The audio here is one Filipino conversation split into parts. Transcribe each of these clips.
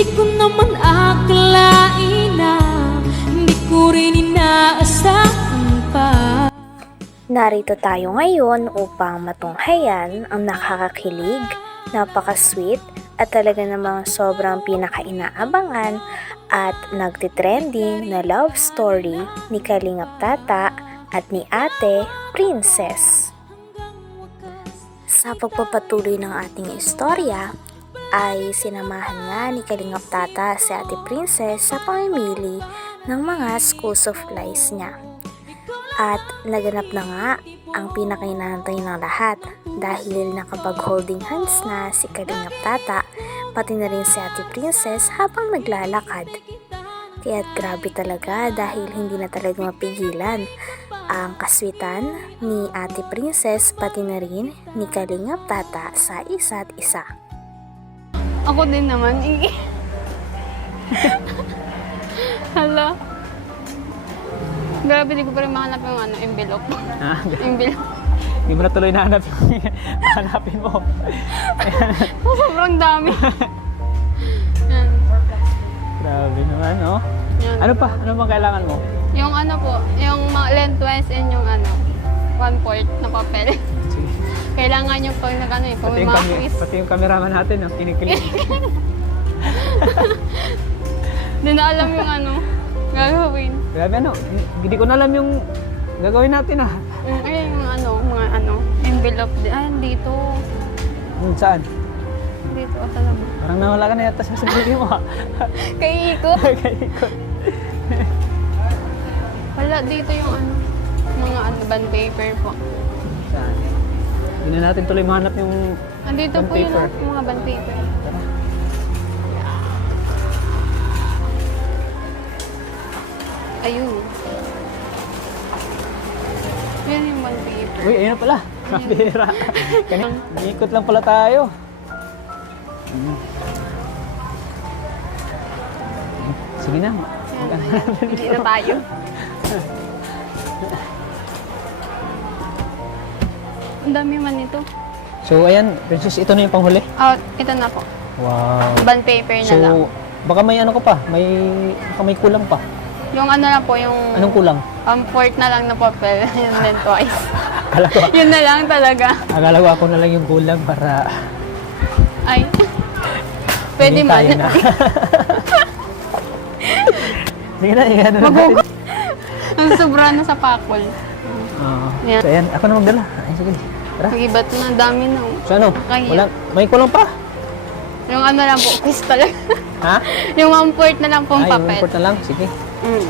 Hindi ko naman akalain na hindi ko rin inaasahan pa. Narito tayo ngayon upang matunghayan ang nakakakilig, napaka-sweet at talaga namang sobrang pinaka-inaabangan at nagtitrending na love story ni Kalingap Tata at ni Ate Princess. Sa pagpapatuloy ng ating istorya ay sinamahan nga ni Kalingap Tata si Ate Princess sa pamimili ng mga school supplies niya. At naganap na nga ang pinakainahantay ng lahat dahil nakapag-holding hands na si Kalingap Tata pati na rin si Ate Princess habang naglalakad. Kaya't grabe talaga dahil hindi na talaga mapigilan ang kaswitan ni Ate Princess pati na rin ni Kalingap Tata sa isa't isa. Ako din naman, Hala. Grabe, di ko pa rin mahanap yung envelope. Ah, Envelope. hindi mo na tuloy nahanap yung hanapin mo. Sobrang dami. Yan. Grabe naman, no? Yan. Ano pa? Ano bang kailangan mo? Yung po, yung mga lengthwise and yung 1/4 na papel. Sige. Kailangan yung pag pag may mga quiz. Pati yung cameraman natin, no? Kinikilig. Hindi na alam yung gagawin. Grabe, hindi ko na alam yung gagawin natin, ah. Ay, yung mga envelope. Dito. Saan? Dito, talaga. Parang nawala ka na yata sa sarili mo, ah. Kay Iko. Kaikot. Wala, dito yung mga bond paper po. Saan? Hindi na natin tuloy mahanap yung Andito bond po yun, paper. mga bond paper. Tara. Ayun. Yan yung bond paper. Uy, ayun na pala. Kapira. Ikot lang pala tayo. Sige na. Hindi na tayo. Ang dami man ito. So, ayan. Princess, ito na yung panghuli. Oh, ito na po. Wow. Bond paper na lang. So, baka may ko pa. Baka may kulang pa. Yung lang po, yung Anong kulang? port na lang na papel. Yun din twice. Akala ko, Yun na lang talaga. akala ko ako na lang yung kulang para Ay. Pwede hingin man. tayo na. Sige na, ano na natin. Ang sobra na sa pakol. Oo. Yan. So, ayan. Ako na magdala. Ay, sige. Tara. Mag-ibat na, dami na. So, ano? Kaya. May kulang pa? Yung lang po, quiz talaga. Ha? Yung 1/4 na lang pong Ay, yung papel. import na lang. Sige. Mm.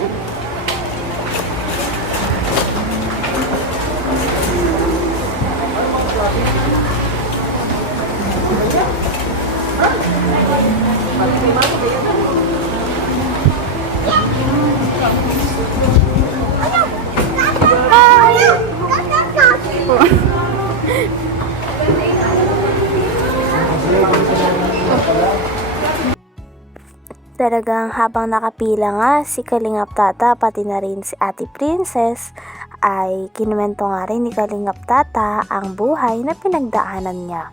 Talagang habang nakapila nga si Kalingap Tata pati na rin si Ate Princess ay kinuwento nga rin ni Kalingap Tata ang buhay na pinagdaanan niya.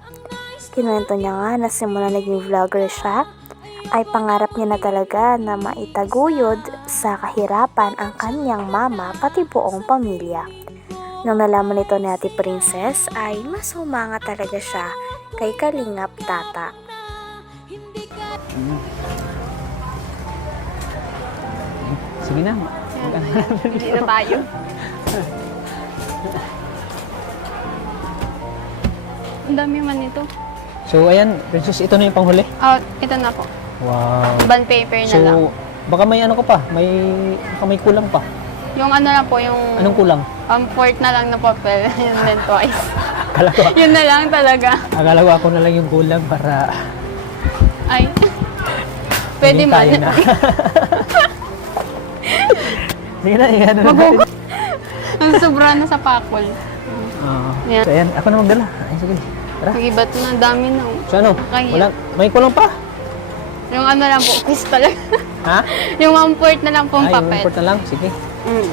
Kinuwento niya nga na simula naging vlogger siya ay pangarap niya na talaga na maitaguyod sa kahirapan ang kanyang mama pati buong pamilya. Nang nalaman nito ni Ate Princess ay mas humanga talaga siya kay Kalingap Tata. Sige na. Hindi na tayo. Ang dami man ito. So, ayan. Princess, ito na yung panghuli. Oh, ito na po. Wow. Bond paper na lang. So, baka may ko pa. Baka may kulang pa. Yung lang po, yung Anong kulang? port na lang na papel. Yun din twice. Akala ko, Yun na lang talaga. akala ko ako na lang yung kulang para Ay. Pwede hingin man. tayo na. Sige na, ano na natin. Ang sobra na sa pakol. Oo. Yan. So, ayan. Ako na magdala. Ay, sige. Tara. Mag-ibat na, dami na. So, ano? Kaya. May kulang pa? Yung lang po, quiz talaga. Ha? Yung 1/4 na lang pong Ay, yung papel. import na lang. Sige. Mm.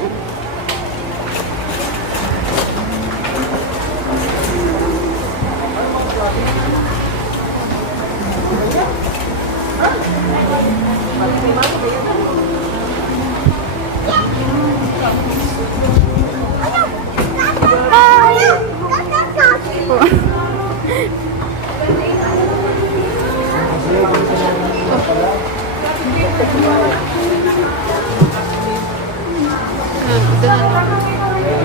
Ito na.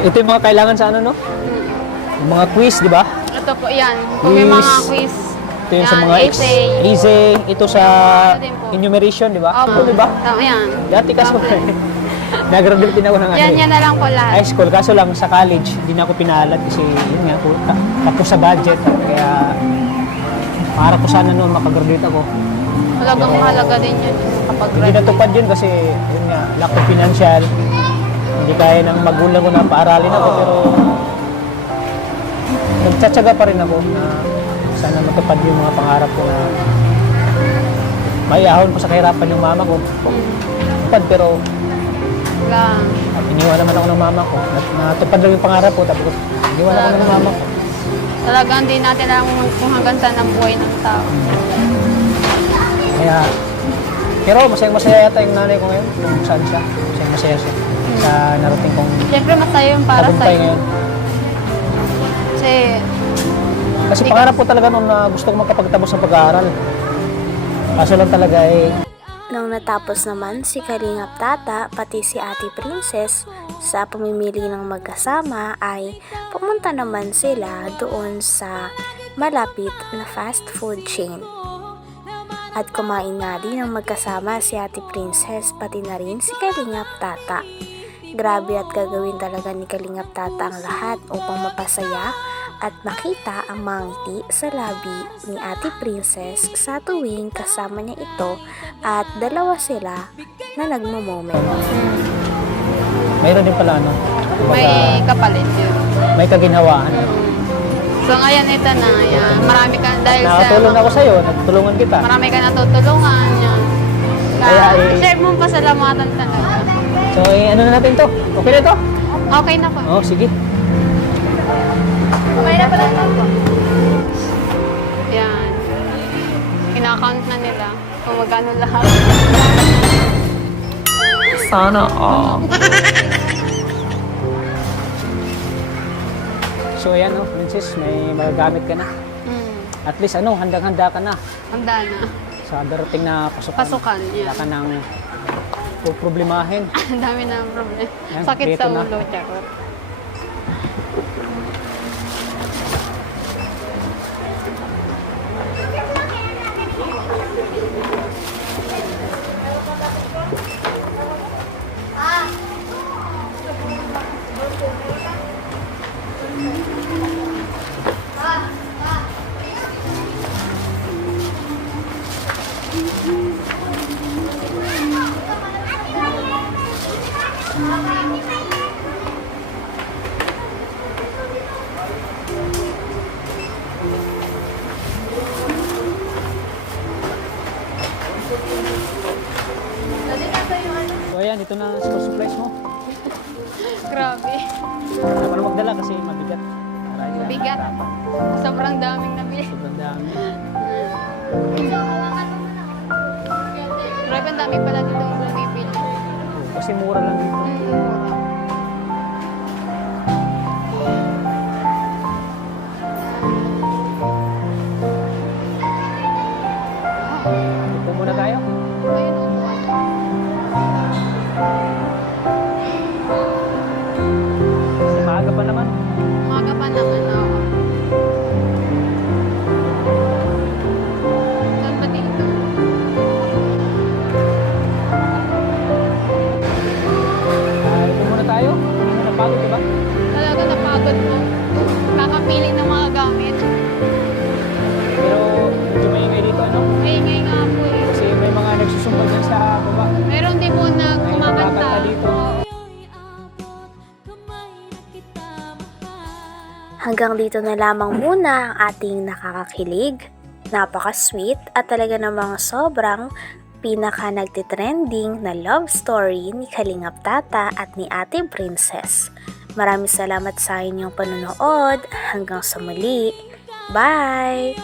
Ito yung mga kailangan sa ano, no? Yung mga quiz, di ba? Ito po, yan. Kung may mga quiz. Ito yung sa Yan, mga essay. essay. Ito sa Ito din po. enumeration, di ba? Opo. Ito, di ba? Tama yan. Dati kaso, nag-graduate din ako ng Yan, yan na lang po lahat. high school. Kaso lang sa college, hindi na ako pinalad kasi yun nga, tapos sa budget. Kaya, para ko sana noon makagraduate ako. Talagang mahalaga din yun kapag Hindi natupad yun kasi, yun nga, lack of financial. Hindi kaya ng magulang ko na paaralin ako, pero nagtsatsaga pa rin ako na sana matupad yung mga pangarap ko na maiahon ko sa kahirapan ng mama ko. Tupad, pero lang. iniwan naman ako ng mama ko. Natupad lang yung pangarap ko, tapos iniwan ako ng mama ko. Talagang hindi natin alam kung hanggang saan ang buhay ng tao. Kaya, pero masayang-masaya yata yung nanay ko ngayon, kung saan siya. Masayang-masaya siya sa narating kong Siyempre masaya yung para tagumpay sa'yo. ngayon. Kasi Kasi pangarap ko talaga nung na gusto ko magkapagtapos ng pag-aaral. Kaso lang talaga Nang natapos naman si Kalingap Tata pati si Ate Princess sa pamimili ng magkasama ay pumunta naman sila doon sa malapit na fast food chain. At kumain nga din ng magkasama si Ate Princess pati na rin si Kalingap Tata. Grabe at gagawin talaga ni Kalingap Tata ang lahat upang mapasaya at makita ang mga ngiti sa labi ni Ate Princess sa tuwing kasama niya ito at dalawa sila na nagmo-moment. mayroon din pala ano. may kapalit yun. May kaginhawaan. So ngayon ito na, yan. Marami ka, dahil Nakatulong ako sa'yo, nagtulungan kita. marami ka natutulungan, yan. Kaya, Share mo pasalamatan talaga. So, ano na natin to? Okay na to? Okay na po. Oo, sige. Okay na pala ito. Yan. Kinakount na nila kung magkano lahat. Sana all. So, ayan oh, Princess, may magagamit ka na. At least, handang-handa ka na Handa na. sa darating na pasukan. Pasukan, Wala yan. ka nang problemahin. Ang dami na problema. Yan, Sakit dito sa na. ulo, charot. So, ayan, ito na school supplies mo. Grabe. Wala pa na magdala kasi mabigat. Para hindi Mabigat. mahirapan. Sobrang daming nabili. Sobrang dami. Grabe, ang dami pala dito ang bumibili. Kasi mura lang dito. Mura. Ito muna tayo. Ayun, upuan. Kasi maaga pa naman. Umaga pa naman, oo. Saan ba dito? Ito muna tayo. Hindi mo napagod, diba? Talaga napagod mo. Kakapili ng mga gamit. Pero medyo maingay dito, ano? Maingay nga po eh. Kasi may mga nagsusumbal dyan sa baba. Meron din po na May kumakanta. kumakanta dito. Oo. Hanggang dito na lamang muna ang ating nakakakilig, napaka-sweet at talaga namang sobrang pinaka nagtitrending na love story ni Kalingap Tata at ni Ate Princess. Maraming salamat sa inyong panonood. Hanggang sa muli. Bye!